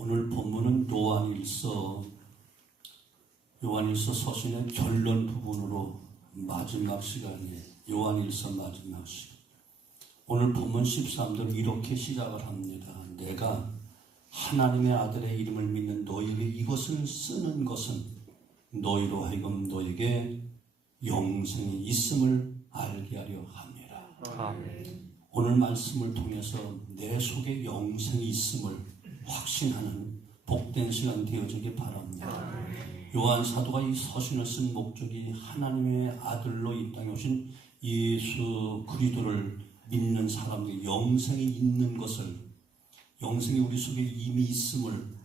오늘 본문은 요한일서 서신의 결론 부분으로 마지막 시간이에요. 요한일서 마지막 시간. 오늘 본문 13절 이렇게 시작을 합니다. 내가 하나님의 아들의 이름을 믿는 너희에게 이것을 쓰는 것은 너희로 하여금 너에게 영생이 있음을 알게 하려 함이라. 아멘. 오늘 말씀을 통해서 내 속에 영생이 있음을 확신하는 복된 시간 되어지기 바랍니다. 요한 사도가 이 서신을 쓴 목적이 하나님의 아들로 이 땅에 오신 예수 그리스도를 믿는 사람에게 영생이 있는 것을, 영생이 우리 속에 이미 있음을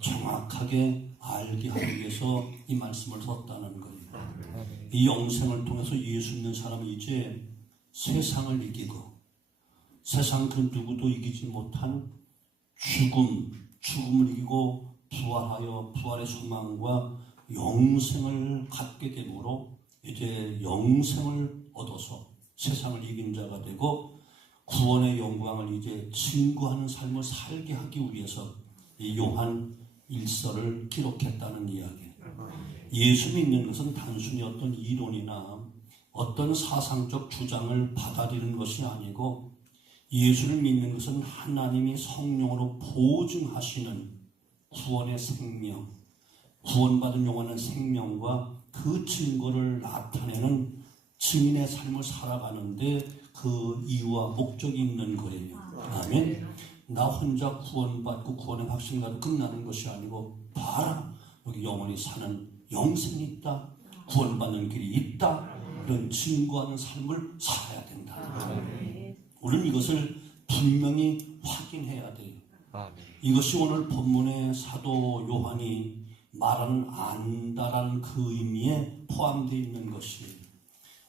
정확하게 알게 하기 위해서 이 말씀을 썼다는 거예요. 이 영생을 통해서 예수 믿는 사람이 이제 세상을 이기고 세상 그 누구도 이기지 못한 죽음을 이기고 부활하여 부활의 소망과 영생을 갖게 되므로 이제 영생을 얻어서 세상을 이긴 자가 되고 구원의 영광을 이제 증거하는 삶을 살게 하기 위해서 이 요한 일서를 기록했다는 이야기. 예수 믿는 것은 단순히 어떤 이론이나 어떤 사상적 주장을 받아들이는 것이 아니고 예수를 믿는 것은 하나님이 성령으로 보증하시는 구원의 생명, 구원받은 영원한 생명과 그 증거를 나타내는 증인의 삶을 살아가는데 그 이유와 목적이 있는 거예요. 아멘. 나 혼자 구원받고 구원의 확신 가지고 끝나는 것이 아니고 봐라, 여기 영원히 사는 영생이 있다, 구원받는 길이 있다, 그런 증거하는 삶을 살아야 된다. 우리는 이것을 분명히 확인해야 돼요. 이것이 오늘 본문의 사도 요한이 말하는 안다라는 그 의미에 포함되어 있는 것이에요.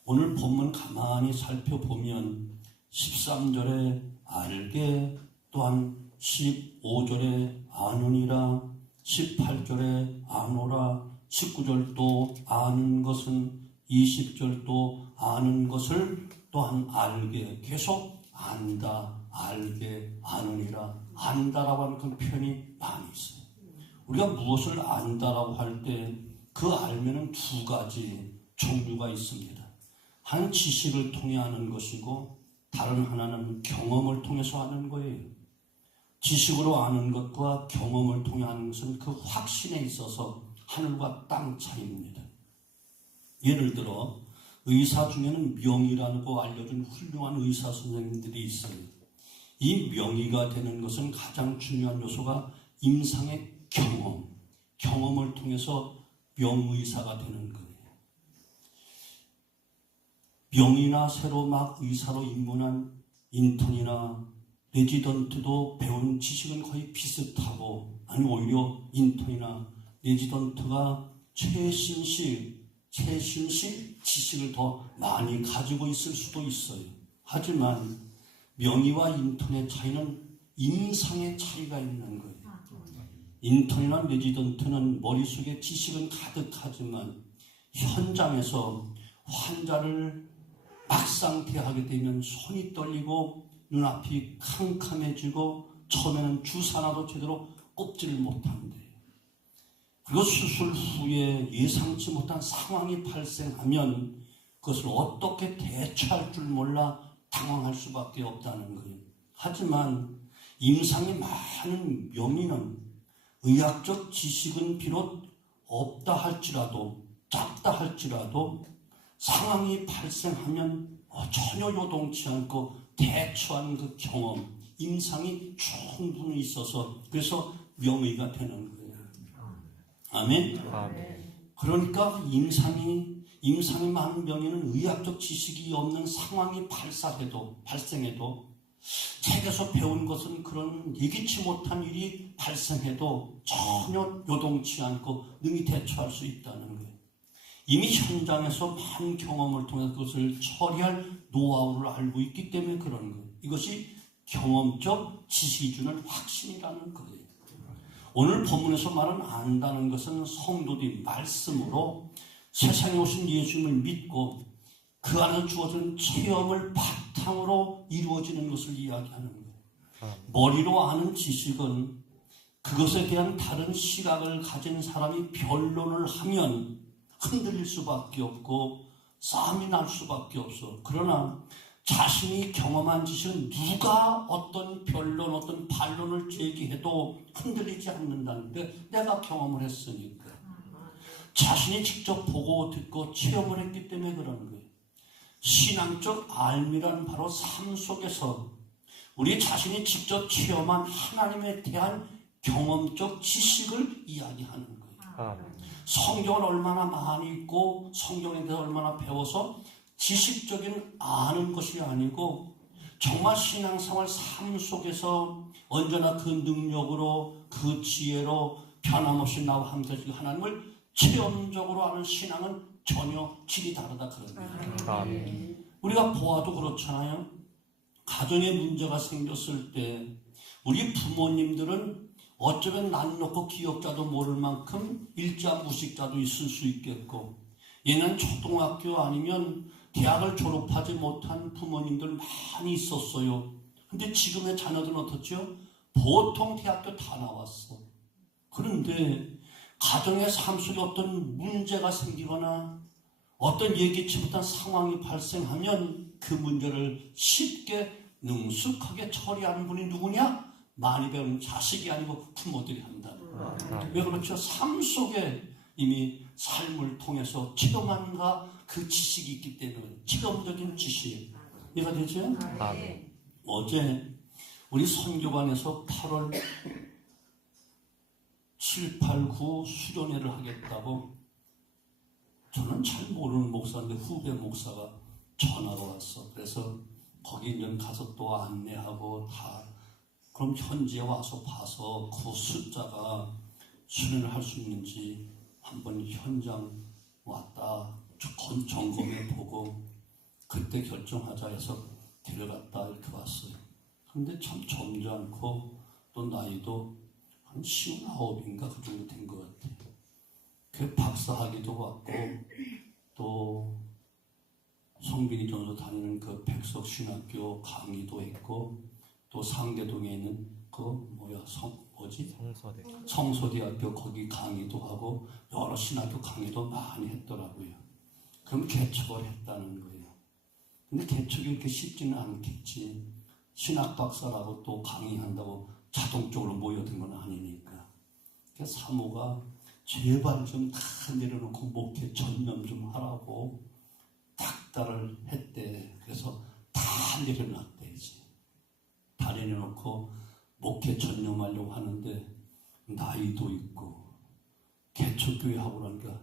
오늘 본문 가만히 살펴보면 13절에 알게, 또한 15절에 아느니라, 18절에 아노라, 19절도 아는 것은, 20절도 아는 것을 또한 알게, 계속 안다, 알게, 아느니라, 안다라고 하는 그 표현이 많이 있어요. 우리가 무엇을 안다라고 할 때 그 알면은 두 가지 종류가 있습니다. 한 지식을 통해 아는 것이고 다른 하나는 경험을 통해서 아는 거예요. 지식으로 아는 것과 경험을 통해 아는 것은 그 확신에 있어서 하늘과 땅 차이입니다. 예를 들어 의사 중에는 명의라고 알려준 훌륭한 의사 선생님들이 있어요. 이 명의가 되는 것은 가장 중요한 요소가 임상의 경험을 통해서 명의사가 되는 거예요. 명의나 새로 막 의사로 입문한 인턴이나 레지던트도 배운 지식은 거의 비슷하고, 아니 오히려 인턴이나 레지던트가 최신식 지식을 더 많이 가지고 있을 수도 있어요. 하지만 명의와 인턴의 차이는 임상의 차이가 있는 거예요. 인턴이나 레지던트는 머릿속에 지식은 가득하지만 현장에서 환자를 막상 대하게 되면 손이 떨리고 눈앞이 캄캄해지고 처음에는 주사 하나도 제대로 꼽지를 못한대요. 그리고 수술 후에 예상치 못한 상황이 발생하면 그것을 어떻게 대처할 줄 몰라 당황할 수밖에 없다는 거예요. 하지만 임상이 많은 명의는 의학적 지식은 비록 없다 할지라도, 작다 할지라도 상황이 발생하면 전혀 요동치 않고 대처하는 그 경험, 임상이 충분히 있어서 그래서 명의가 되는 거예요. 아멘? 그러니까 임상이 많은 명의는 의학적 지식이 없는 상황이 발생해도 책에서 배운 것은 그런 예기치 못한 일이 발생해도 전혀 요동치 않고 능히 대처할 수 있다는 거예요. 이미 현장에서 많은 경험을 통해서 그것을 처리할 노하우를 알고 있기 때문에 그런 거예요. 이것이 경험적 지식이 주는 확신이라는 거예요. 오늘 본문에서 말하는 안다는 것은 성도들이 말씀으로 세상에 오신 예수님을 믿고 그 안에 주어진 체험을 바탕으로 이루어지는 것을 이야기하는 거예요. 머리로 아는 지식은 그것에 대한 다른 시각을 가진 사람이 변론을 하면 흔들릴 수밖에 없고 싸움이 날 수밖에 없어. 그러나 자신이 경험한 지식은 누가 어떤 변론, 어떤 반론을 제기해도 흔들리지 않는다는데 내가 경험을 했으니까. 자신이 직접 보고 듣고 체험을 했기 때문에 그러는 거예요. 신앙적 알미란 바로 삶 속에서 우리 자신이 직접 체험한 하나님에 대한 경험적 지식을 이야기하는 거예요. 성경을 얼마나 많이 읽고 성경에 대해서 얼마나 배워서 지식적인 아는 것이 아니고 정말 신앙생활 삶 속에서 언제나 그 능력으로 그 지혜로 변함없이 나와 함께 하나님을 체험적으로 아는 신앙은 전혀 질이 다르다 그런 거예요. 우리가 보아도 그렇잖아요. 가정에 문제가 생겼을 때 우리 부모님들은 어쩌면 난 놓고 기억자도 모를 만큼 일자 무식자도 있을 수 있겠고, 얘는 초등학교 아니면 대학을 졸업하지 못한 부모님들 많이 있었어요. 근데 지금의 자녀들은 어떻죠? 보통 대학교 다 나왔어. 그런데 가정의 삶 속에 어떤 문제가 생기거나 어떤 예기치 못한 상황이 발생하면 그 문제를 쉽게 능숙하게 처리하는 분이 누구냐? 많이 배우는 자식이 아니고 부모들이 한다. 왜 그렇죠? 삶 속에 이미 삶을 통해서 체험한가 그 지식이 있기 때문에 체험적인 지식 이해가 되죠? 어제 우리 선교관에서 8월 7, 8, 9 수련회를 하겠다고 저는 잘 모르는 목사인데 후배 목사가 전화가 왔어. 그래서 거기 이제 가서 또 안내하고 다 그럼 현지에 와서 봐서 그 숫자가 수련을 할 수 있는지 한번 현장 왔다 점검해 보고 그때 결정하자 해서 데려갔다 이렇게 왔어요. 근데 참 점잖고 또 나이도 한 59인가 그 정도 된 것 같아요. 그 박사학위도 받고 또 성빈이 전서 다니는 그 백석신학교 강의도 했고 또 상계동에 있는 성서대학교 거기 강의도 하고 여러 신학교 강의도 많이 했더라고요. 그럼 개척을 했다는 거예요. 근데 개척이 이렇게 쉽지는 않겠지. 신학 박사라고 또 강의한다고 자동적으로 모여든 건 아니니까. 그래서 사모가 제발 좀 다 내려놓고 목회 전념 좀 하라고 닥달을 했대. 그래서 다 내려놨대 이제. 다 내려놓고 목회 전념하려고 하는데 나이도 있고 개척교회 하고 나니까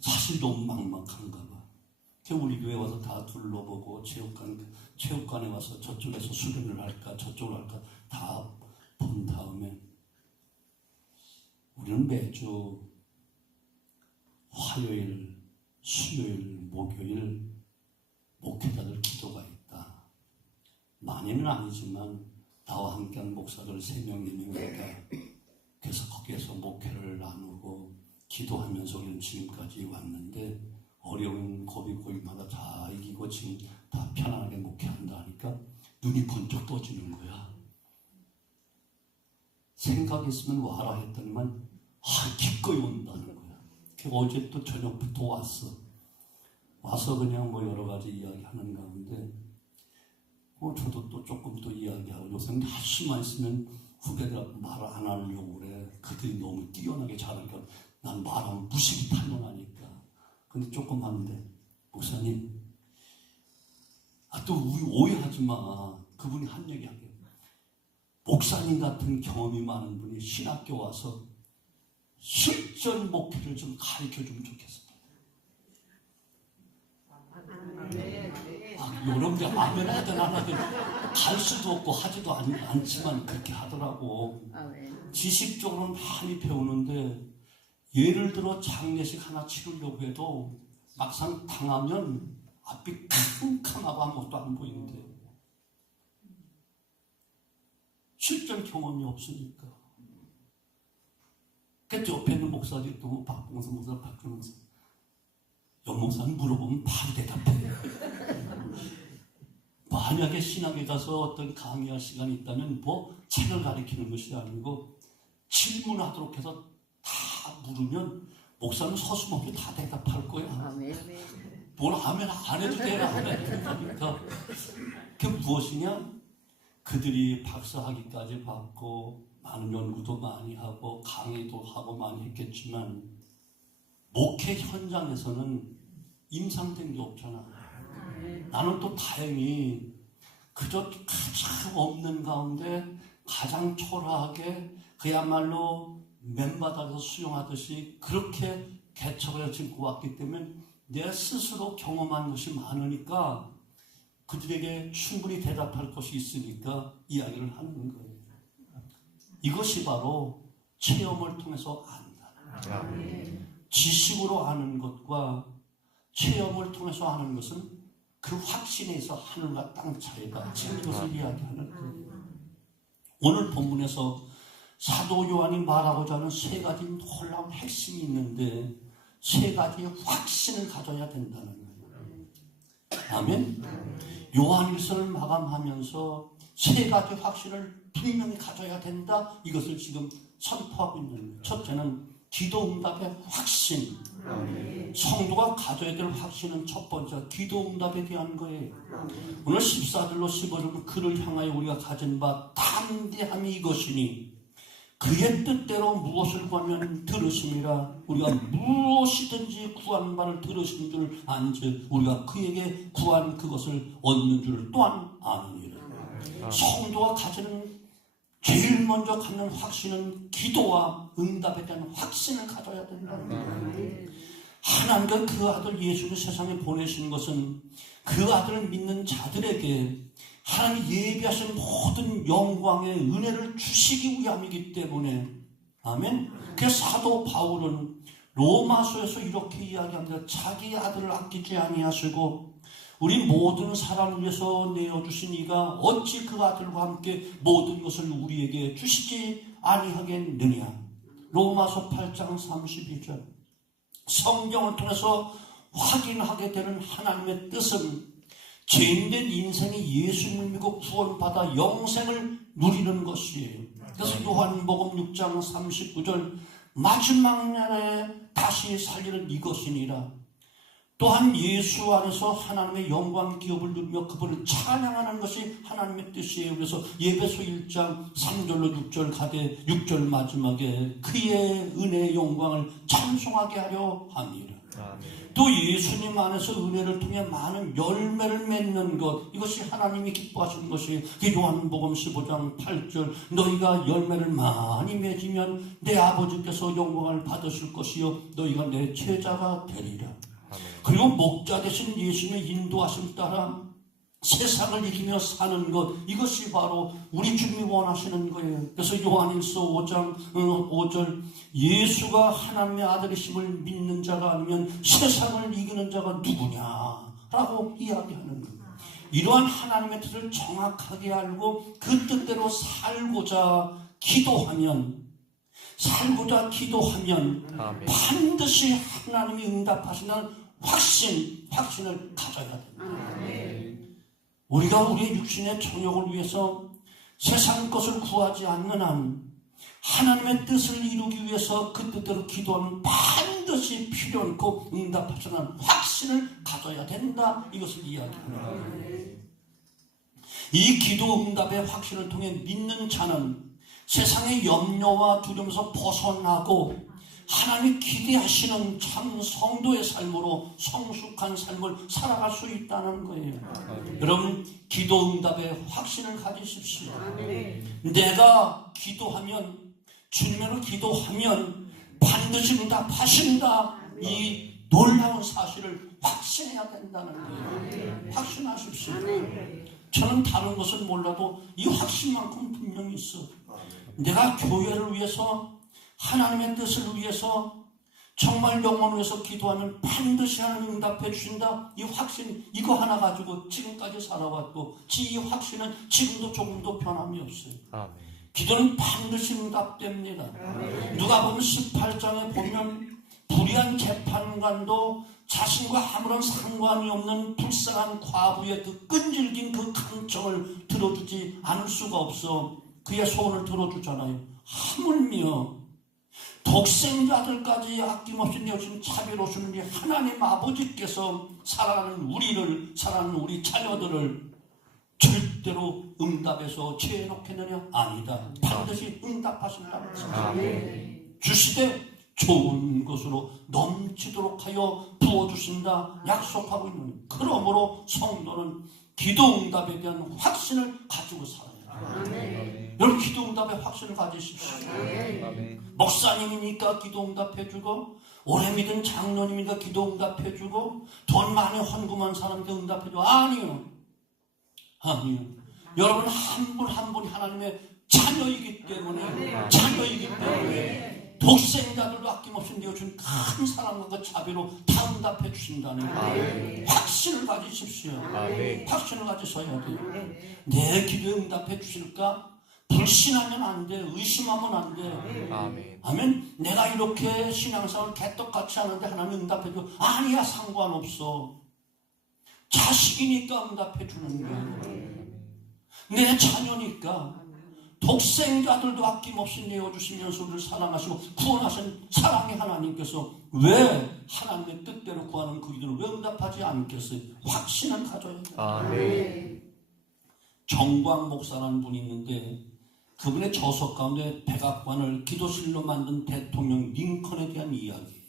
사실 너무 막막한가 봐. 우리 교회 와서 다 둘러보고 체육관에 와서 저쪽에서 수련을 할까 저쪽을 할까 다 본 다음에 우리는 매주 화요일, 수요일, 목요일 목회자들 기도가 있다. 많이는 아니지만 나와 함께한 목사들 3명, 4명이니까 그래서 거기에서 목회를 나누고 기도하면서 우리는 지금까지 왔는데 어려운 고비고비마다 다 이기고 지금 다 편안하게 목회한다 하니까 눈이 번쩍 떠지는 거야. 생각했으면 와라 했더니만 기꺼이 온다는 거야. 어제 또 저녁부터 왔어. 와서 그냥 여러 가지 이야기하는 가운데 저도 또 조금 또 이야기하고 요새 할 수만 있으면 후배들하고 말 안 하려고 그래. 그들이 너무 뛰어나게 잘하니까 난 말하면 무식이 탄원하니까. 근데 조금 하는데 목사님 또 우리 오해하지 마. 그분이 한 얘기 하게. 목사님 같은 경험이 많은 분이 신학교 와서 실전 목회를 좀 가르쳐주면 좋겠습니다. 여러분들 아멘 하든 안 하든 갈 수도 없고 하지도 않지만 그렇게 하더라고. 지식적으로는 많이 배우는데 예를 들어 장례식 하나 치르려고 해도 막상 당하면 앞이 캄캄하고 아무것도 안 보이는데 실전 경험이 없으니까. 그 옆에 있는 목사들이 또 박봉선 목사, 박준 목사 영 목사는 물어보면 바로 대답해. 만약에 신학에 가서 어떤 강의할 시간이 있다면 책을 가르치는 것이 아니고 질문하도록 해서 다 물으면 목사님 서슴없이 다 대답할 거야. 뭘 하면 안 해도 되나 하니까. 그게 무엇이냐? 그들이 박사학위까지 받고 많은 연구도 많이 하고 강의도 하고 많이 했겠지만 목회 현장에서는 임상된 게 없잖아. 나는 또 다행히 그저 가장 없는 가운데 가장 초라하게 그야말로 맨바닥에서 수영하듯이 그렇게 개척을 짓고 왔기 때문에 내 스스로 경험한 것이 많으니까 그들에게 충분히 대답할 것이 있으니까 이야기를 하는 거예요. 이것이 바로 체험을 통해서 안다. 지식으로 아는 것과 체험을 통해서 아는 것은 그 확신에 있어 하늘과 땅 차이다. 지금 이것을 이야기하는 거예요. 오늘 본문에서 사도 요한이 말하고자 하는 세 가지 놀라운 핵심이 있는데 세 가지의 확신을 가져야 된다는 거예요. 아멘. 요한일서를 마감하면서 세 가지 확신을 분명히 가져야 된다. 이것을 지금 선포하고 있는 거예요. 첫째는 기도응답의 확신. 성도가 가져야 될 확신은 첫 번째 기도응답에 대한 거예요. 오늘 14절로 15절 그를 향하여 우리가 가진 바 담대함이 이것이니 그의 뜻대로 무엇을 구하면 들으심이라. 우리가 무엇이든지 구한 바를 들으신 줄 안즉 우리가 그에게 구한 그것을 얻는 줄 또한 아느니라. 성도가 가지는 제일 먼저 갖는 확신은 기도와 응답에 대한 확신을 가져야 된다는 거예요. 하나님과 그 아들 예수를 세상에 보내신 것은 그 아들을 믿는 자들에게 하나님 예비하신 모든 영광의 은혜를 주시기 위함이기 때문에 아멘. 그래서 사도 바울은 로마서에서 이렇게 이야기합니다. 자기 아들을 아끼지 아니하시고 우리 모든 사람을 위해서 내어주신 이가 어찌 그 아들과 함께 모든 것을 우리에게 주시지 아니하겠느냐. 로마서 8장 32절. 성경을 통해서 확인하게 되는 하나님의 뜻은 죄인된 인생이 예수님을 믿고 구원받아 영생을 누리는 것이에요. 그래서 요한복음 6장 39절 마지막 날에 다시 살리는 이것이니라. 또한 예수 안에서 하나님의 영광 기업을 누리며 그분을 찬양하는 것이 하나님의 뜻이에요. 그래서 예배소 1장 3절로 6절 가되 6절 마지막에 그의 은혜의 영광을 찬송하게 하려 합니다. 또 예수님 안에서 은혜를 통해 많은 열매를 맺는 것, 이것이 하나님이 기뻐하시는 것이에요. 요한복음 15장 8절 너희가 열매를 많이 맺으면 내 아버지께서 영광을 받으실 것이요 너희가 내 제자가 되리라. 그리고 목자 되신 예수님의 인도하심 따라 세상을 이기며 사는 것, 이것이 바로 우리 주님이 원하시는 거예요. 그래서 요한일서 5장 5절 예수가 하나님의 아들이심을 믿는 자가 아니면 세상을 이기는 자가 누구냐라고 이야기하는 거예요. 이러한 하나님의 뜻을 정확하게 알고 그 뜻대로 살고자 기도하면 아멘. 반드시 하나님이 응답하시는 확신을 가져야 됩니다. 우리가 우리의 육신의 정욕을 위해서 세상 것을 구하지 않는 한 하나님의 뜻을 이루기 위해서 그 뜻대로 기도하면 반드시 필요 없고 응답하시는 확신을 가져야 된다. 이것을 이야기합니다. 이 기도 응답의 확신을 통해 믿는 자는 세상의 염려와 두려움에서 벗어나고 하나님이 기대하시는 참 성도의 삶으로 성숙한 삶을 살아갈 수 있다는 거예요. 여러분 기도 응답의 확신을 가지십시오. 내가 기도하면 주님으로 기도하면 반드시 응답하신다. 이 놀라운 사실을 확신해야 된다는 거예요. 확신하십시오. 저는 다른 것은 몰라도 이 확신만큼 분명히 있어. 내가 교회를 위해서 하나님의 뜻을 위해서 정말 영혼을 위해서 기도하면 반드시 하나님 응답해 주신다. 이 확신 이거 하나 가지고 지금까지 살아왔고 이 확신은 지금도 조금도 변함이 없어요. 기도는 반드시 응답됩니다. 누가복음 18장에 보면 불의한 재판관도 자신과 아무런 상관이 없는 불쌍한 과부의 그 끈질긴 그 감정을 들어주지 않을 수가 없어. 그의 소원을 들어주잖아요. 하물며 독생자들까지 아낌없이 내어준 자비로우신 우리 하나님 아버지께서 사랑하는 우리 자녀들을 절대로 응답해서 죄놓겠느냐? 아니다. 반드시 응답하신다는 말씀입니다. 주시되 좋은 것으로 넘치도록 하여 부어주신다 약속하고 있는, 그러므로 성도는 기도응답에 대한 확신을 가지고 살아야 돼요. 여러분, 기도응답에 확신을 가지십시오. 목사님이니까 기도응답해주고, 오래 믿은 장로님이니까 기도응답해주고, 돈 많이 헌금한 사람한테 응답해주고, 아니요. 여러분 한 분 한 분이 하나님의 자녀이기 때문에 독생자들도 아낌없이 내어준 큰 사랑과 그 자비로 다 응답해 주신다는 거예요. 확신을 가지십시오. 확신을 가지셔야 돼요. 내 기도에 응답해 주실까? 불신하면 안 돼. 의심하면 안 돼. 아멘. 내가 이렇게 신앙생활을 개떡같이 하는데 하나님 응답해 줘. 아니야, 상관없어. 자식이니까 응답해 주는 거예요. 내 자녀니까. 독생자들도 아낌없이 내어주시면서 우리를 사랑하시고 구원하신 사랑의 하나님께서 왜 하나님의 뜻대로 구하는 그 기도를 왜 응답하지 않겠어요? 확신을 가져야 돼요. 정광 목사라는 분이 있는데, 그분의 저서 가운데 백악관을 기도실로 만든 대통령 링컨에 대한 이야기예요.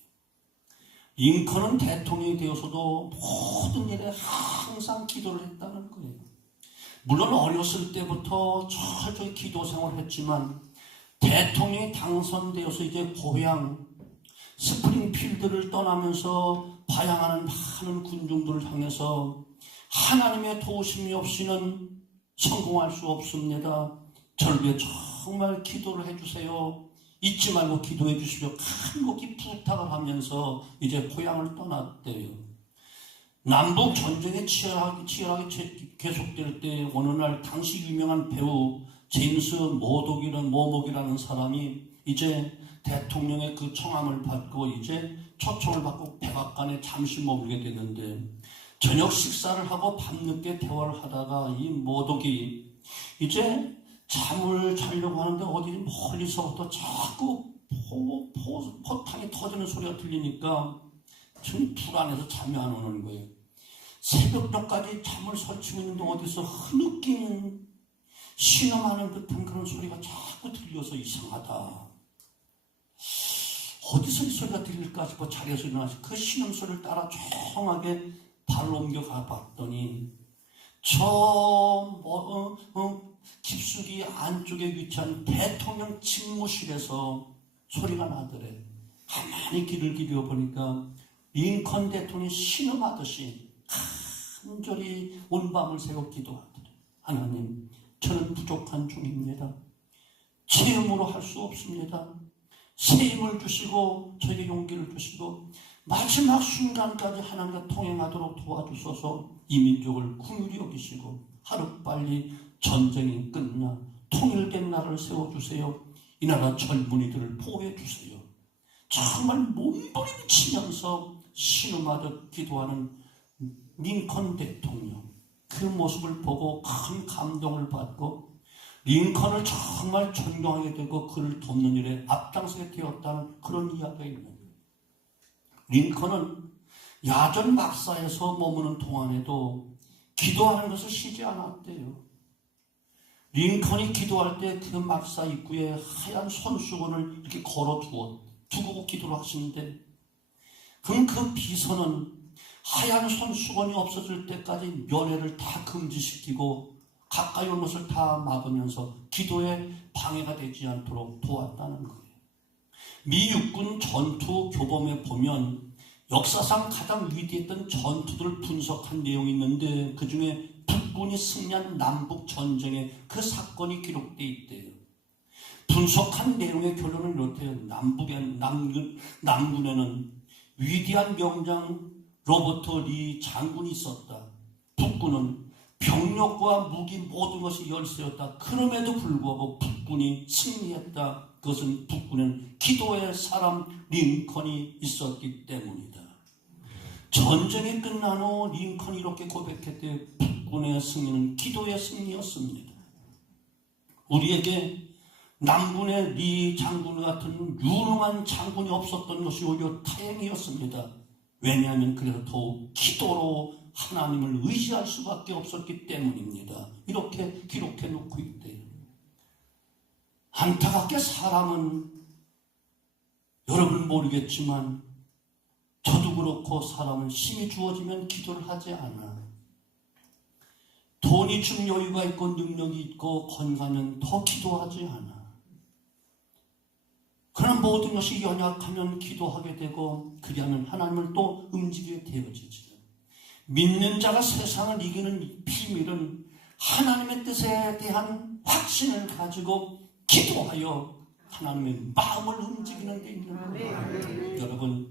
링컨은 대통령이 되어서도 모든 일에 항상 기도를 했다는 거예요. 물론 어렸을 때부터 철저히 기도 생활을 했지만, 대통령이 당선되어서 이제 고향 스프링필드를 떠나면서 파양하는 많은 군중들을 향해서 하나님의 도우심이 없이는 성공할 수 없습니다. 저를 위해 정말 기도를 해주세요. 잊지 말고 기도해 주시오. 간곡히 부탁을 하면서 이제 고향을 떠났대요. 남북 전쟁이 치열하게 계속될 때 어느 날 당시 유명한 배우 제임스 모독이라는 사람이 이제 대통령의 그 청함을 받고 이제 초청을 받고 백악관에 잠시 머물게 되는데, 저녁 식사를 하고 밤늦게 대화를 하다가 이 모독이 이제 잠을 자려고 하는데 어디 멀리서부터 자꾸 포탄이 터지는 소리가 들리니까 좀 불안해서 잠이 안 오는 거예요. 새벽녘까지 잠을 설치고 있는데 어디서 흐느끼는 신음하는 듯한 그런 소리가 자꾸 들려서 이상하다. 어디서 이 소리가 들릴까 싶어 자리에서 일어나서 그 신음 소리를 따라 조용하게 발로 옮겨가 봤더니 깊숙이 안쪽에 위치한 대통령 집무실에서 소리가 나더래. 가만히 귀를 기울여 보니까 링컨 대통령이 신음하듯이 간절히 온 밤을 새워 기도하더래. 하나님, 저는 부족한 종입니다. 제 힘으로 할 수 없습니다. 새 힘을 주시고 저에게 용기를 주시고 마지막 순간까지 하나님과 통행하도록 도와주셔서 이 민족을 긍휼히 여기시고 하루빨리 전쟁이 끝나 통일된 나라를 세워주세요. 이 나라 젊은이들을 보호해주세요. 정말 몸부림치면서 신음하듯 기도하는 링컨 대통령, 그 모습을 보고 큰 감동을 받고 링컨을 정말 존경하게 되고 그를 돕는 일에 앞장서게 되었다는 그런 이야기가 있는 거예요. 링컨은 야전 막사에서 머무는 동안에도 기도하는 것을 쉬지 않았대요. 링컨이 기도할 때 그 막사 입구에 하얀 손수건을 이렇게 두고 기도를 하시는데, 그럼 그 비서는 하얀 손수건이 없어질 때까지 면회를 다 금지시키고 가까이 온 것을 다 막으면서 기도에 방해가 되지 않도록 도왔다는 거예요. 미 육군 전투 교범에 보면 역사상 가장 위대했던 전투들을 분석한 내용이 있는데, 그 중에 북군이 승리한 남북 전쟁의 그 사건이 기록되어 있대요. 분석한 내용의 결론은 이렇대요. 남군에는 위대한 명장 로버트 리 장군이 있었다. 북군은 병력과 무기 모든 것이 열세였다. 그럼에도 불구하고 북군이 승리했다. 그것은 북군은 기도의 사람 링컨이 있었기 때문이다. 전쟁이 끝난 후 링컨이 이렇게 고백했대요. 북군의 승리는 기도의 승리였습니다. 우리에게 남군의 리 장군 같은 유능한 장군이 없었던 것이 오히려 다행이었습니다. 왜냐하면 그래서 더욱 기도로 하나님을 의지할 수밖에 없었기 때문입니다. 이렇게 기록해 놓고 있대요. 안타깝게 사람은 여러분 모르겠지만 저도 그렇고 사람은 힘이 주어지면 기도를 하지 않아. 돈이 좀 여유가 있고 능력이 있고 건강하면 더 기도하지 않아. 그런 모든 것이 연약하면 기도하게 되고 그리하면 하나님을 또 움직이게 되어지지. 믿는 자가 세상을 이기는 비밀은 하나님의 뜻에 대한 확신을 가지고 기도하여 하나님의 마음을 움직이는 데 있는 거예요.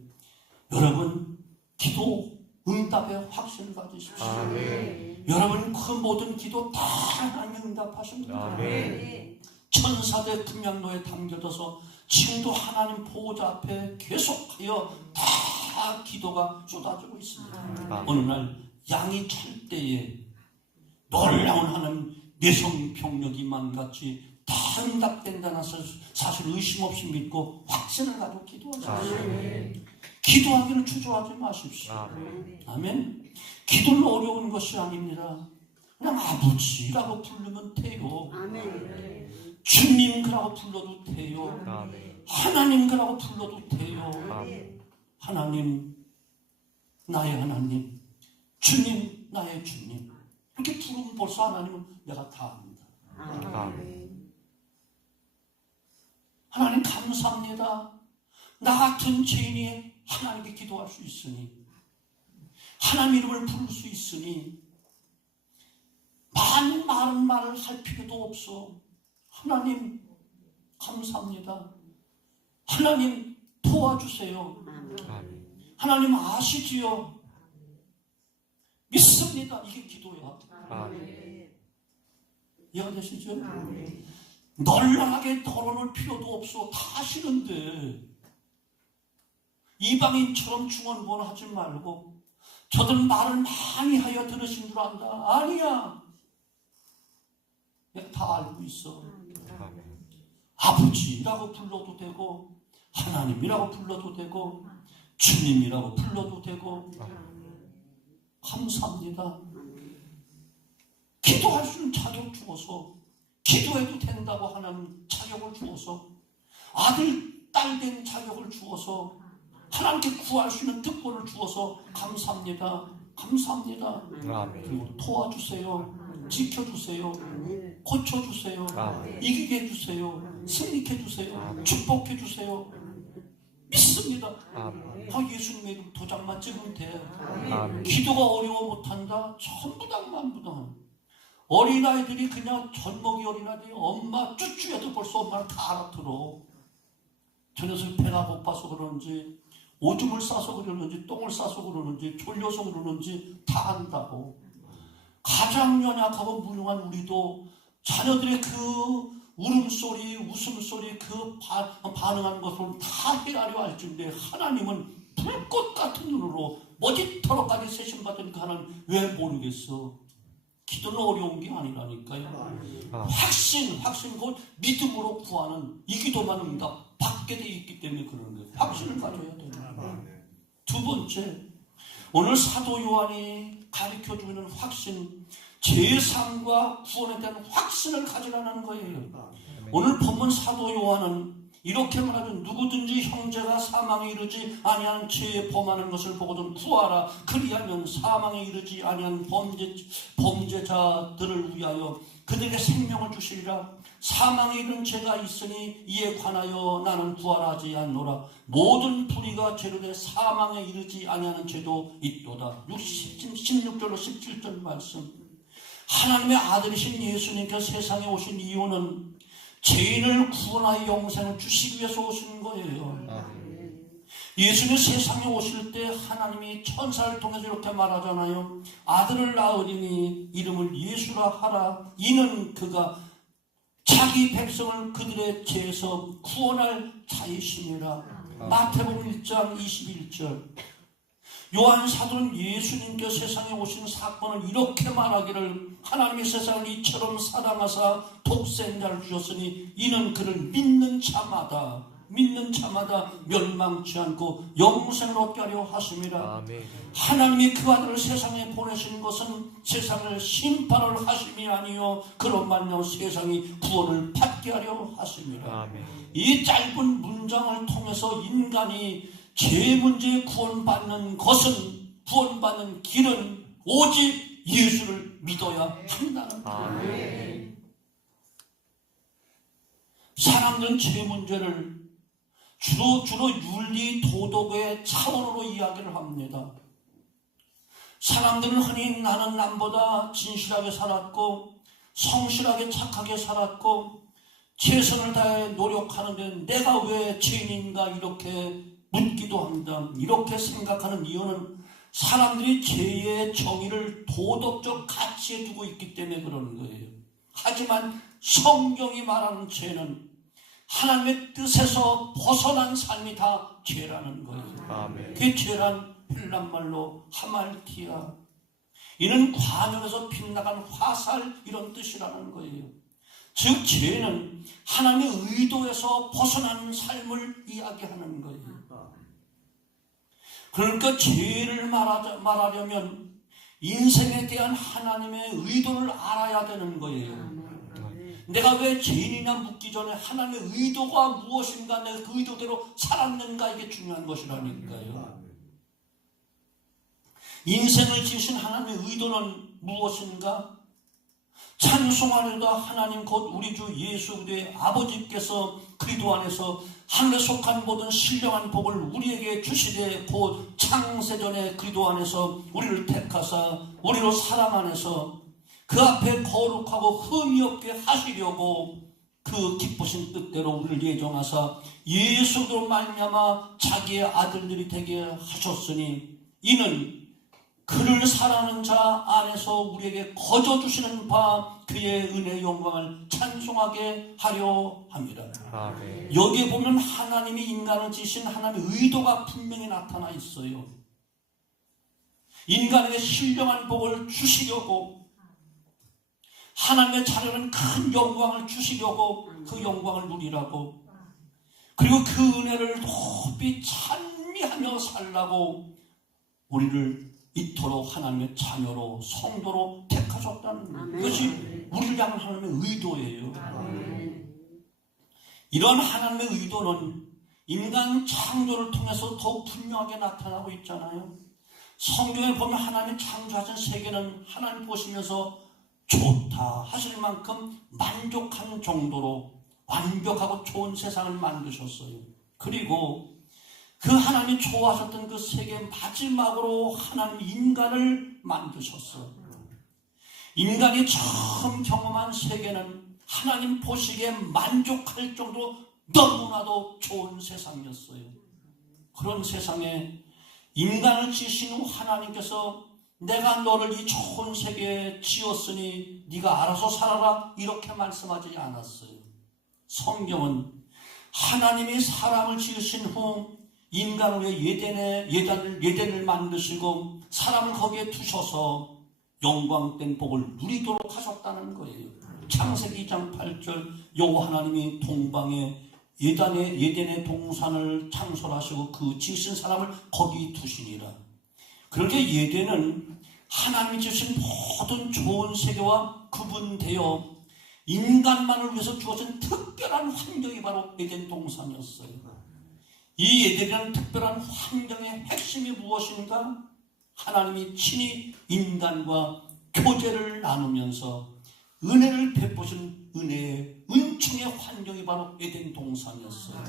여러분 기도 응답의 확신을 가지십시오. 여러분 그 모든 기도 다 하나님이 응답하십니다. 천사대 금양로에 담겨져서 지금도 하나님 보호자 앞에 계속하여 다 기도가 쏟아지고 있습니다. 어느 날 양이 찰 때에 놀라운 하나님 내성 병력이 만같이 다 응답된다는 사실 의심 없이 믿고 확신을 가지고 기도하십시오. 기도하기를 주저하지 마십시오. 아멘. 기도는 어려운 것이 아닙니다. 그냥 아버지라고 부르면 돼요. 주님 그라고 불러도 돼요. 하나님 그라고 불러도 돼요. 하나님, 나의 하나님, 주님, 나의 주님. 이렇게 부르면 벌써 하나님은 내가 다 압니다. 하나님 감사합니다. 나 같은 죄인이 하나님께 기도할 수 있으니, 하나님 이름을 부를 수 있으니 많은 말을 할 필요도 없어. 하나님 감사합니다. 하나님 도와주세요. 하나님 아시지요? 믿습니다. 이게 기도야. 이해되시죠? 널널하게 덜어놓을 필요도 없어. 다 싫은데 이방인처럼 중언부언하지 말고 저들 말을 많이 하여 들으신 줄 안다. 아니야. 내가 다 알고 있어. 아버지라고 불러도 되고 하나님이라고 불러도 되고 주님이라고 불러도 되고 감사합니다. 기도할 수 있는 자격 주어서 기도해도 된다고 하는 자격을 주어서 아들, 딸 된 자격을 주어서 하나님께 구할 수 있는 특권을 주어서 감사합니다. 감사합니다. 그리고 도와주세요. 지켜주세요. 고쳐주세요. 이기게 해주세요. 승리케 해주세요. 축복해 주세요. 믿습니다. 예수님의 이름 도장만 찍으면 돼. 기도가 어려워 못한다. 전부 다 만부당. 어린아이들이 그냥 젖먹이 어린아이들이 엄마 쭈쭈해도 벌써 엄마를 다 알아들어. 저 녀석이 배가 고파서 그러는지 오줌을 싸서 그러는지 똥을 싸서 그러는지 졸려서 그러는지 다 안다고. 가장 연약하고 무능한 우리도 자녀들의 그 울음소리, 웃음소리, 그 반응하는 것을 다 헤아려 할진데 하나님은 불꽃 같은 눈으로 머지털어까지 세심받은 그 하나님 왜 모르겠어? 기도는 어려운 게 아니라니까요. 확신 곧 믿음으로 구하는 이 기도만 응답 받게 돼 있기 때문에 그러는 거예요. 확신을 가져야 됩니다. 두 번째, 오늘 사도 요한이 가르쳐주고 있는 확신, 제사함과 구원에 대한 확신을 가지라는 거예요. 오늘 본문 사도 요한은 이렇게 말하죠. 누구든지 형제가 사망에 이르지 아니한 죄에 범하는 것을 보고든 구하라. 그리하면 사망에 이르지 아니한 범죄자들을 위하여 그들에게 생명을 주시리라. 사망에 이른 죄가 있으니 이에 관하여 나는 구하라 하지 않노라. 모든 불의가 죄로 돼 사망에 이르지 아니하는 죄도 있도다. 16절로 17절 말씀. 하나님의 아들이신 예수님께서 세상에 오신 이유는 죄인을 구원하여 영생을 주시기 위해서 오신 거예요. 예수님 세상에 오실 때 하나님이 천사를 통해서 이렇게 말하잖아요. 아들을 낳으리니 이름을 예수라 하라. 이는 그가 자기 백성을 그들의 죄에서 구원할 자이심이라. 마태복음 1장 21절. 요한 사도는 예수님께 세상에 오신 사건을 이렇게 말하기를 하나님이 세상을 이처럼 사랑하사 독생자를 주셨으니 이는 그를 믿는 자마다 멸망치 않고 영생을 얻게 하려 하심이라. 하나님이 그 아들을 세상에 보내신 것은 세상을 심판을 하심이 아니요 그런 말로 세상이 구원을 받게 하려 하심이라. 이 짧은 문장을 통해서 인간이 죄 문제에 구원받는 길은 오직 예수를 믿어야 한다는 거예요. 사람들은 죄 문제를 주로 윤리 도덕의 차원으로 이야기를 합니다. 사람들은 흔히 나는 남보다 진실하게 살았고 성실하게 착하게 살았고 최선을 다해 노력하는데 내가 왜 죄인인가 이렇게 묻기도 합니다. 이렇게 생각하는 이유는 사람들이 죄의 정의를 도덕적 가치에 두고 있기 때문에 그러는 거예요. 하지만 성경이 말하는 죄는 하나님의 뜻에서 벗어난 삶이 다 죄라는 거예요. 그 죄란 헬란말로 하말티아, 이는 관역에서 빗나간 화살 이런 뜻이라는 거예요. 즉 죄는 하나님의 의도에서 벗어난 삶을 이야기하는 거예요. 그러니까 죄를 말하려면 인생에 대한 하나님의 의도를 알아야 되는 거예요. 내가 왜 죄인이냐 묻기 전에 하나님의 의도가 무엇인가, 내가 그 의도대로 살았는가, 이게 중요한 것이라니까요. 인생을 지으신 하나님의 의도는 무엇인가? 찬송하려다 하나님 곧 우리 주 예수 그리스도의 아버지께서 그리스도 안에서 하늘에 속한 모든 신령한 복을 우리에게 주시되 곧 창세전에 그리스도 안에서 우리를 택하사 우리로 사랑 안에서 그 앞에 거룩하고 흠이 없게 하시려고 그 기쁘신 뜻대로 우리를 예정하사 예수로 말미암아 자기의 아들들이 되게 하셨으니 이는 그를 사랑하는 자 안에서 우리에게 거저 주시는 바 그의 은혜의 영광을 찬송하게 하려 합니다. 아멘. 여기에 보면 하나님이 인간을 지으신 하나님의 의도가 분명히 나타나 있어요. 인간에게 신령한 복을 주시려고, 하나님의 자녀는 큰 영광을 주시려고, 그 영광을 누리라고, 그리고 그 은혜를 높이 찬미하며 살라고 우리를 이토록 하나님의 자녀로 성도로 택하셨다는 거예요. 그것이 우리를 향한 하나님의 의도예요. 이런 하나님의 의도는 인간 창조를 통해서 더욱 분명하게 나타나고 있잖아요. 성경에 보면 하나님 창조하신 세계는 하나님 보시면서 좋다 하실 만큼 만족한 정도로 완벽하고 좋은 세상을 만드셨어요. 그리고 그 하나님이 좋아하셨던 그 세계 마지막으로 하나님 인간을 만드셨어요. 인간이 처음 경험한 세계는 하나님 보시기에 만족할 정도로 너무나도 좋은 세상이었어요. 그런 세상에 인간을 지으신 후 하나님께서 내가 너를 이 좋은 세계에 지었으니 네가 알아서 살아라 이렇게 말씀하지 않았어요. 성경은 하나님이 사람을 지으신 후 인간을 위해 예단을 만드시고 사람을 거기에 두셔서 영광된 복을 누리도록 하셨다는 거예요. 창세기 2장 8절 여호와 하나님이 동방에 예덴의 동산을 창설하시고 그 지으신 사람을 거기 두시니라. 그렇게 예덴은 하나님이 지으신 모든 좋은 세계와 구분되어 인간만을 위해서 주어진 특별한 환경이 바로 예덴 동산이었어요. 이 예덴이라는 특별한 환경의 핵심이 무엇인가? 하나님이 친히 인간과 교제를 나누면서 은혜를 베푸신 은혜의 은총의 환경이 바로 에덴 동산이었어요.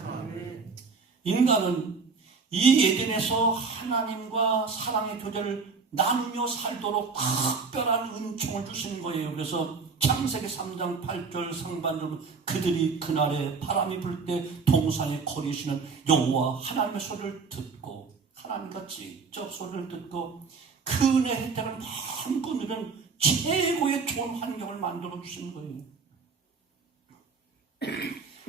인간은 이 에덴에서 하나님과 사랑의 교제를 나누며 살도록 특별한 은총을 주시는 거예요. 그래서 창세기 3장 8절 상반절은 그들이 그날에 바람이 불 때 동산에 거리시는 여호와 하나님의 소리를 듣고, 하나님과 직접 소리를 듣고 그 은혜 혜택을 마음껏 누리는 최고의 좋은 환경을 만들어 주신 거예요.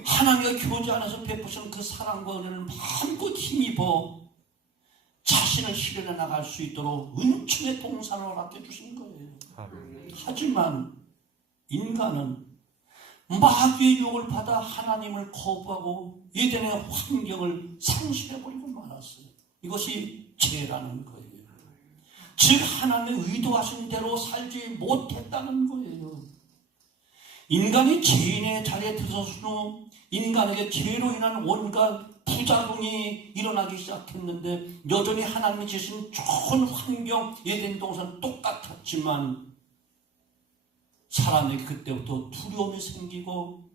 하나님과 교제 안에서 베푸시는 그 사랑과 은혜를 마음껏 힘입어 자신을 실현해 나갈 수 있도록 은총의 동산을 허락해 주신 거예요. 하지만 인간은 마귀의 유혹을 받아 하나님을 거부하고 에덴의 환경을 상실해버리고 말았어요. 이것이 죄라는 거예요. 즉 하나님의 의도하신 대로 살지 못했다는 거예요. 인간이 죄인의 자리에 들어선 후 인간에게 죄로 인한 온갖 부작용이 일어나기 시작했는데 여전히 하나님이 주신 좋은 환경 에덴 동산 똑같았지만 사람에게 그때부터 두려움이 생기고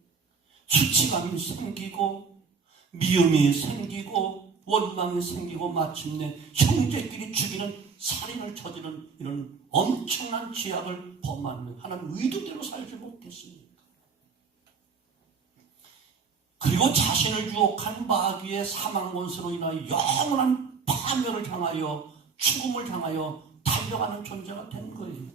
수치감이 생기고 미움이 생기고 원망이 생기고 마침내 형제끼리 죽이는 살인을 저지른 이런 엄청난 죄악을 범하는 하나님 의도대로 살지 못했습니다. 그리고 자신을 유혹한 마귀의 사망권세로 인하여 영원한 파멸을 향하여 죽음을 향하여 달려가는 존재가 된 거예요.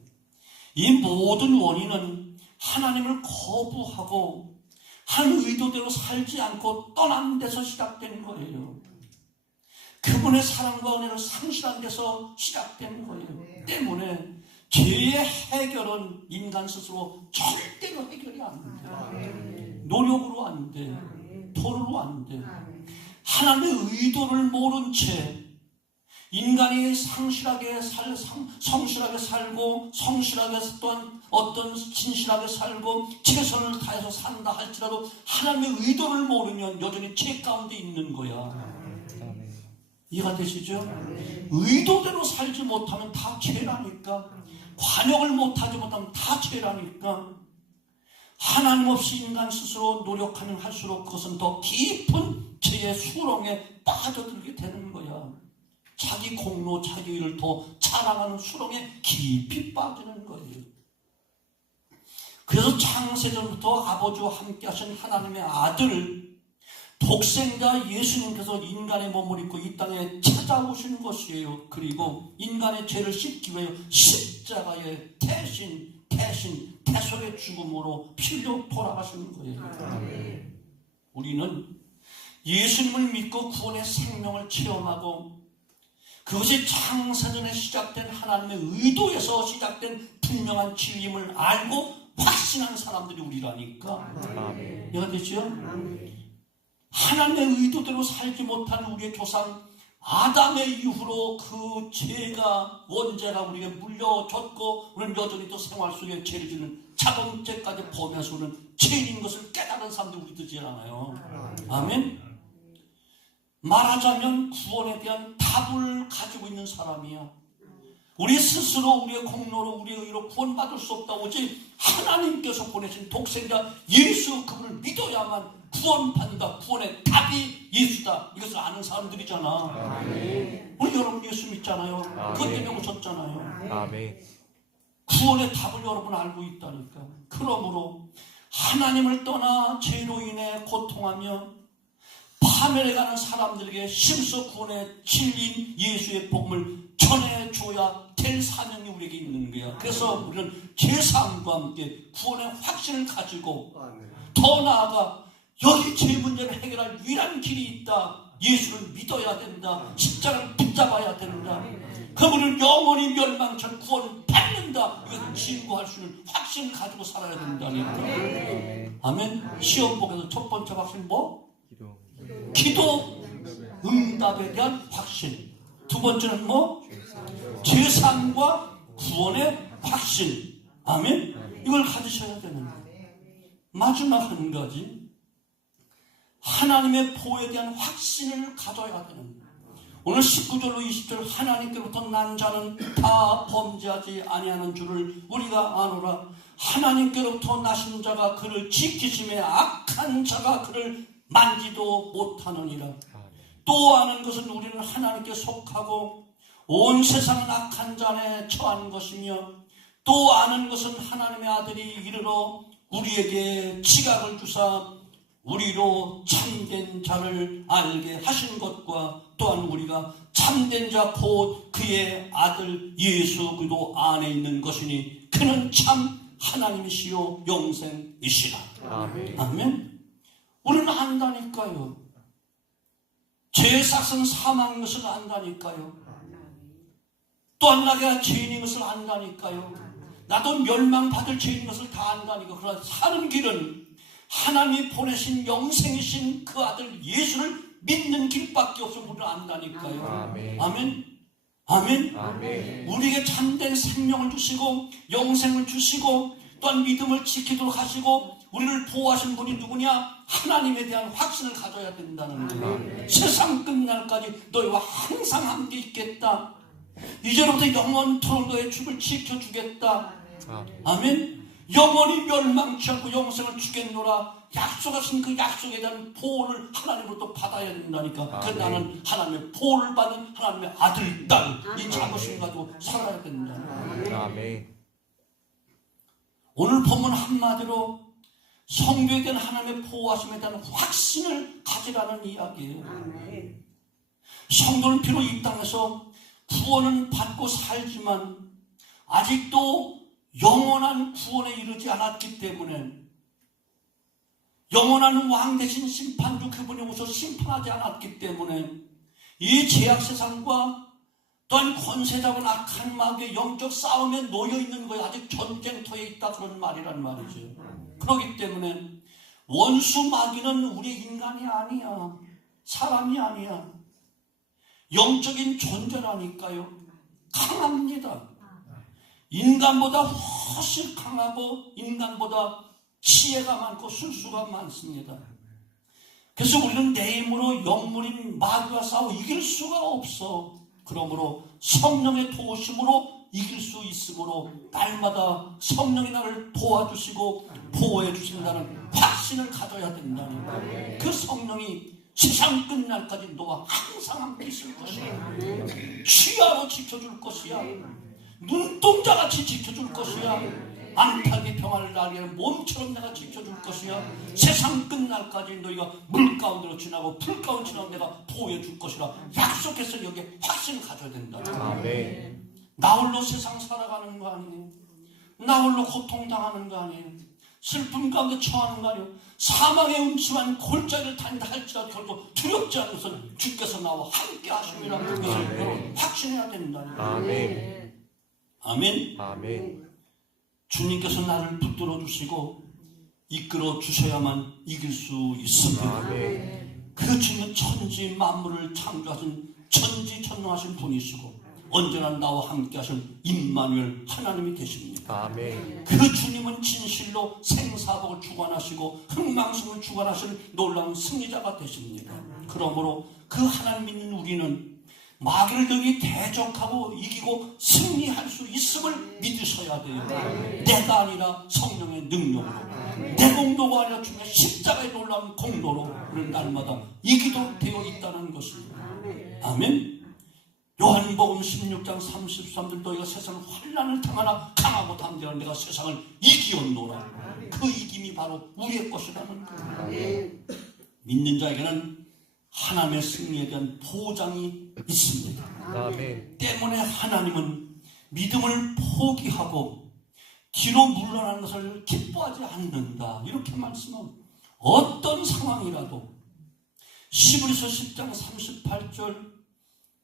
이 모든 원인은 하나님을 거부하고 한 의도대로 살지 않고 떠난 데서 시작된 거예요. 그분의 사랑과 은혜를 상실한 데서 시작된 거예요. 때문에 죄의 해결은 인간 스스로 절대로 해결이 안 돼. 노력으로 안 돼. 돈으로 안 돼. 하나님의 의도를 모른 채 인간이 성실하게 살고 성실하게 또한 어떤 진실하게 살고 최선을 다해서 산다 할지라도 하나님의 의도를 모르면 여전히 죄 가운데 있는 거야. 이해가 되시죠? 의도대로 살지 못하면 다 죄라니까. 관역을 못하지 못하면 다 죄라니까. 하나님 없이 인간 스스로 노력하면 할수록 그것은 더 깊은 죄의 수렁에 빠져들게 되는 거야. 자기 공로, 자기 일을 더 자랑하는 수렁에 깊이 빠지는 거예요. 그래서 창세전부터 아버지와 함께 하신 하나님의 아들 독생자 예수님께서 인간의 몸을 입고 이 땅에 찾아오신 것이에요. 그리고 인간의 죄를 씻기 위하여 십자가의 대속의 죽음으로 피로 돌아가시는 거예요. 우리는 예수님을 믿고 구원의 생명을 체험하고 그것이 창세전에 시작된 하나님의 의도에서 시작된 분명한 진리임을 알고 확신한 사람들이 우리라니까. 이해가 되죠? 하나님의 의도대로 살지 못한 우리의 조상 아담의 이후로 그 죄가 원죄가 우리에게 물려졌고 우리는 여전히 또 생활 속에 죄를 짓는 자범죄까지 범해서 우리는 죄인인 것을 깨달은 사람들이 우리 되지 않아요. 아멘. 말하자면 구원에 대한 답을 가지고 있는 사람이야. 우리 스스로 우리의 공로로 우리의 의로 구원받을 수 없다. 오직 하나님께서 보내신 독생자 예수 그분을 믿어야만 구원받는다. 구원의 답이 예수다. 이것을 아는 사람들이잖아. 아멘. 우리 여러분 예수 믿잖아요. 그것 때문에 오셨잖아요. 아멘. 구원의 답을 여러분 알고 있다니까. 그러므로 하나님을 떠나 죄로 인해 고통하며 파멸해가는 사람들에게 심서 구원의 진리인 예수의 복음을 전해줘야 될 사명이 우리에게 있는 거야. 그래서 우리는 제사함과 함께 구원의 확신을 가지고 더 나아가 여기 죄 문제를 해결할 유일한 길이 있다. 예수를 믿어야 된다. 십자가를 붙잡아야 된다. 그분은 영원히 멸망치 않고 구원을 받는다. 이것을 진구할 수 있는 확신을 가지고 살아야 된다니까. 아멘. 시험복에서 첫 번째 확신 뭐? 기도 응답에 대한 확신. 두 번째는 뭐? 제사함과 구원의 확신. 아멘. 이걸 가지셔야 되는 거예요. 마지막 한 가지. 하나님의 보호에 대한 확신을 가져야 되는 거예요. 오늘 19절로 20절 하나님께로부터 난 자는 다 범죄하지 아니하는 줄을 우리가 아노라. 하나님께로부터 나신 자가 그를 지키심에 악한 자가 그를 만지도 못하느니라. 또 아는 것은 우리는 하나님께 속하고 온 세상은 악한 자 안에 처한 것이며 또 아는 것은 하나님의 아들이 이르러 우리에게 지각을 주사 우리로 참된 자를 알게 하신 것과 또한 우리가 참된 자 곧 그의 아들 예수 그리스도 안에 있는 것이니 그는 참 하나님이시요 영생이시라. 아멘. 아멘. 우리는 안다니까요. 죄의 삭은 사망인 것을 안다니까요. 또한 나가 죄인인 것을 안다니까요. 나도 멸망받을 죄인인 것을 다 안다니까. 그러나 사는 길은 하나님이 보내신 영생이신 그 아들 예수를 믿는 길밖에 없어 우리는 안다니까요. 아멘. 아멘. 아멘. 아멘. 우리에게 참된 생명을 주시고 영생을 주시고 또한 믿음을 지키도록 하시고 우리를 보호하신 분이 누구냐? 하나님에 대한 확신을 가져야 된다는 거예요. 세상 끝날까지 너희와 항상 함께 있겠다. 이제로부터 영원토록 너의 죽을 지켜주겠다. 아멘. 영원히 멸망치 않고 영생을 주겠노라. 약속하신 그 약속에 대한 보호를 하나님으로부터 받아야 된다니까. 그 나는 하나님의 보호를 받는 하나님의 아들, 딸, 이 자부심을 가지고 살아야 된다. 아멘. 오늘 본문 한마디로 성도에 대한 하나님의 보호하심에 대한 확신을 가지라는 이야기예요. 성도는 비록 이 땅에서 구원은 받고 살지만 아직도 영원한 구원에 이르지 않았기 때문에 영원한 왕 대신 심판주 그분이 오셔 심판하지 않았기 때문에 이 죄악 세상과 또한 권세 잡은 악한 마귀의 영적 싸움에 놓여있는 거예요. 아직 전쟁터에 있다 그런 말이란 말이죠. 그렇기 때문에 원수 마귀는 우리 인간이 아니야. 사람이 아니야. 영적인 존재라니까요. 강합니다. 인간보다 훨씬 강하고 인간보다 지혜가 많고 술수가 많습니다. 그래서 우리는 내 힘으로 영물인 마귀와 싸워 이길 수가 없어. 그러므로 성령의 도우심으로 이길 수 있으므로 날마다 성령이 나를 도와주시고 보호해 주신다는 확신을 가져야 된다는 거예요. 그 성령이 세상 끝날까지 너와 항상 함께 있을 것이야. 취하로 지켜줄 것이야. 눈동자같이 지켜줄 것이야. 안팎의 평화를 나게 몸처럼 내가 지켜줄 것이야. 세상 끝날까지 너희가 물 가운데로 지나고 불 가운데 지나고 내가 보호해 줄 것이라 약속해서 여기에 확신을 가져야 된다. 아멘. 나 홀로 세상 살아가는 거 아니에요. 나 홀로 고통당하는 거 아니에요. 슬픔 가운데 처하는 거 아니에요. 사망의 음침한 골짜기를 다닌다 할지라도 결국 두렵지 않은 것은 주께서 나와 함께 하심이라는 것을 확신해야 된다. 아멘. 아멘. 아멘. 주님께서 나를 붙들어 주시고 이끌어 주셔야만 이길 수 있습니다. 아멘. 그 주님은 천지 만물을 창조하신 천지천능하신 분이시고 언제나 나와 함께 하신 임마누엘 하나님이 계십니다. 아멘. 그 주님은 진실로 생사복을 주관하시고 흥망성을 주관하시는 놀라운 승리자가 되십니다. 그러므로 그 하나님 믿는 우리는 마귀를 능히 대적하고 이기고 승리할 수 있음을 믿으셔야 돼요. 내가 아니라 성령의 능력으로, 내 공로가 아니라 주님의 십자가의 놀라운 공로로 우리는 날마다 이기도록 되어 있다는 것입니다. 아멘. 요한복음 16장 33절 너희가 세상 환난을 당하나 강하고 담대한 내가 세상을 이기었노라. 그 이김이 바로 우리의 것이라는 거예요. 믿는 자에게는 하나님의 승리에 대한 보장이 있습니다. 아멘. 때문에 하나님은 믿음을 포기하고 뒤로 물러나는 것을 기뻐하지 않는다. 이렇게 말씀하고 어떤 상황이라도 히브리서 10장 38절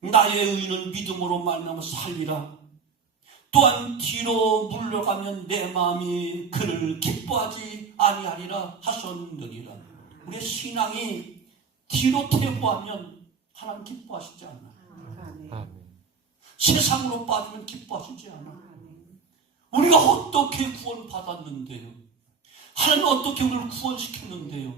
나의 의인은 믿음으로 말미암아 살리라. 또한 뒤로 물러가면 내 마음이 그를 기뻐하지 아니하리라 하셨느니라. 우리의 신앙이 뒤로 퇴보하면 하나님 기뻐하시지 않아요. 아멘. 세상으로 빠지면 기뻐하시지 않아요. 우리가 어떻게 구원받았는데요? 하나님 어떻게 우리를 구원시켰는데요?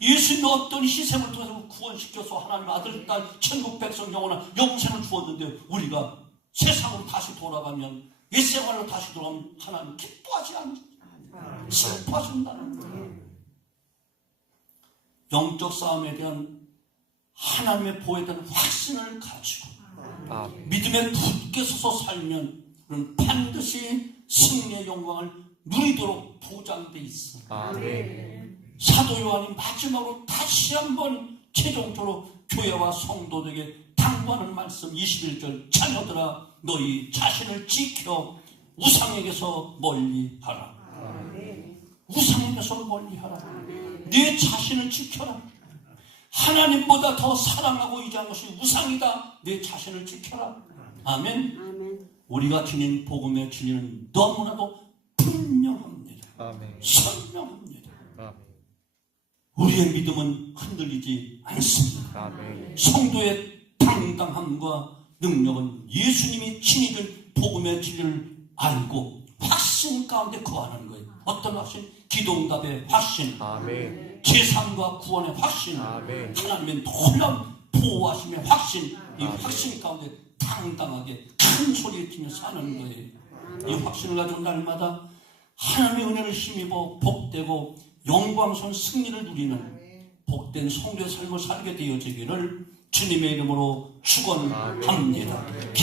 예수님이 어떤 희생을 통해서 구원시켜서 하나님 아들, 딸, 천국 백성 영원한 영생을 주었는데 우리가 세상으로 다시 돌아가면 옛생활로 다시 돌아가면 하나님 기뻐하지 않아요. 슬퍼하신다는 거예요. 영적 싸움에 대한 하나님의 보호에 대한 확신을 가지고 믿음에 굳게 서서 살면 우리는 반드시 승리의 영광을 누리도록 보장돼 있어. 아멘. 사도 요한이 마지막으로 다시 한번 최종적으로 교회와 성도들에게 당부하는 말씀 21절 자녀들아 너희 자신을 지켜 우상에게서 멀리하라. 우상에게서 멀리하라. 네 자신을 지켜라. 하나님보다 더 사랑하고 의지한 것이 우상이다. 내 자신을 지켜라. 아멘. 우리가 지닌 복음의 진리는 너무나도 분명합니다. 아멘. 선명합니다. 아멘. 우리의 믿음은 흔들리지 않습니다. 아멘. 성도의 당당함과 능력은 예수님이 친히 준 복음의 진리를 알고 확신 가운데 거하는 거예요. 어떤 확신? 기도응답의 확신, 아멘. 재산과 구원의 확신, 아멘. 하나님의 놀라운 보호하심의 확신, 이 아멘. 확신 가운데 당당하게 큰 소리에 치며 사는 거예요. 이 확신을 가지고 날마다 하나님의 은혜를 힘입어 복되고 영광스러운 승리를 누리는 복된 성도의 삶을 살게 되어지기를 주님의 이름으로 축원합니다.